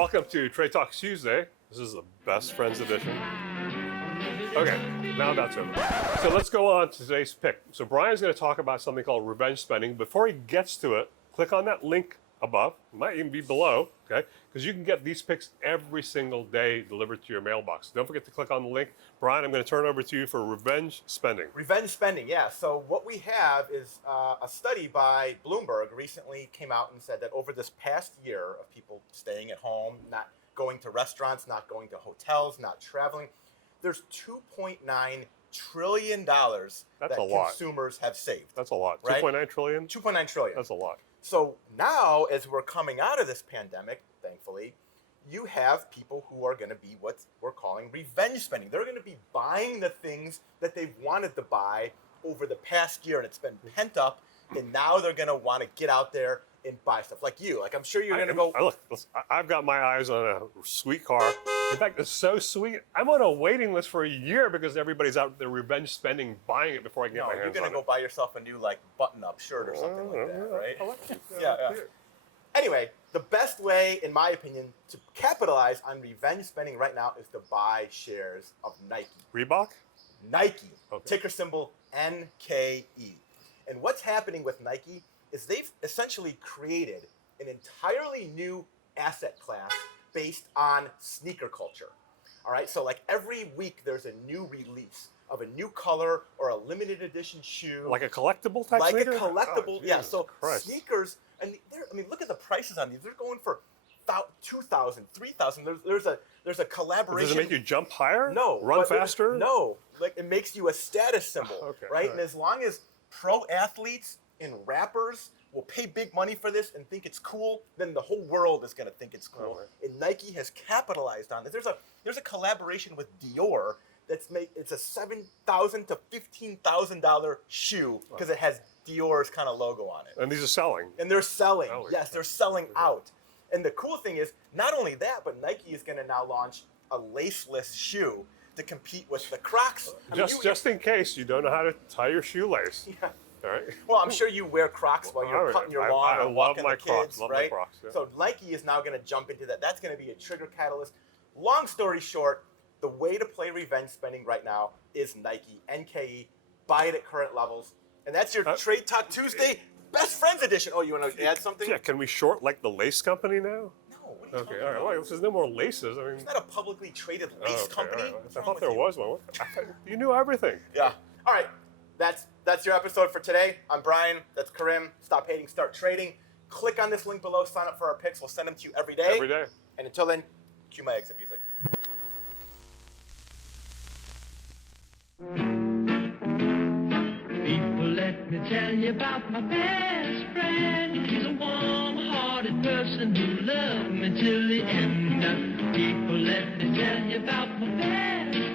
Welcome to Trade Talk Tuesday. This is the Best Friends edition. Okay, now that's over. So let's go on to today's pick. So Brian's going to talk about something called revenge spending. Before he gets to it, click on that link above. It might even be below, okay? Because you can get these picks every single day delivered to your mailbox. Don't forget to click on the link. Brian, I'm going to turn it over to you for revenge spending. Revenge spending, yeah. So what we have is a study by Bloomberg recently came out and said that over this past year of people staying at home, not going to restaurants, not going to hotels, not traveling, there's $2.9 trillion that consumers have saved. That's a lot. Right? 2.9 trillion? 2.9 trillion. That's a lot. So now, as we're coming out of this pandemic, thankfully, you have people who are going to be what we're calling revenge spending. They're going to be buying the things that they've wanted to buy over the past year, and it's been pent up, and now they're going to want to get out there and buy stuff. Like you. Like, I'm sure you're going to go... Look, I've got my eyes on a sweet car. In fact, it's so sweet. I'm on a waiting list for a year because everybody's out there revenge spending, buying it before I get my hands on it. You're going to go buy yourself a new, like, button-up shirt or something like that, right? Yeah. Anyway, the best way, in my opinion, to capitalize on revenge spending right now is to buy shares of Nike. Reebok? Nike, okay. Ticker symbol NKE. And what's happening with Nike is they've essentially created an entirely new asset class based on sneaker culture. All right, so like every week there's a new release of a new color or a limited edition shoe. Like a collectible type like sneaker? Like a collectible, oh, yeah. So Christ. Sneakers, and look at the prices on these. They're going for $2,000, $3,000. There's a collaboration. Does it make you jump higher? No. Run faster? No. Like it makes you a status symbol, okay, right? And as long as pro athletes and rappers will pay big money for this and think it's cool, then the whole world is going to think it's cool. Right. And Nike has capitalized on this. There's a collaboration with Dior it's a $7,000 to $15,000 shoe because it has Dior's kind of logo on it. And these are selling. And they're selling. Oh, yes, they're selling out. And the cool thing is, not only that, but Nike is going to now launch a laceless shoe to compete with the Crocs. Just in case you don't know how to tie your shoelace. Yeah. All right. Well, I'm sure you wear Crocs while you're cutting your lawn or walking the kids, right? Crocs, yeah. So Nike is now going to jump into that. That's going to be a trigger catalyst. Long story short, the way to play revenge spending right now is Nike, NKE. Buy it at current levels. And that's your Trade Talk Tuesday Best Friends edition. Oh, you want to add something? Yeah, can we short like the lace company now? No. What are you Okay, all right. Well, there's no more laces. I mean, it's not a publicly traded lace company. Right. I thought there was one. You knew everything. Yeah. All right. That's your episode for today. I'm Brian. That's Karim. Stop hating, start trading. Click on this link below. Sign up for our picks. We'll send them to you every day. Every day. And until then, cue my exit music. People, let me tell you about my best friend. He's a warm-hearted person who loved me till the end. People, let me tell you about my best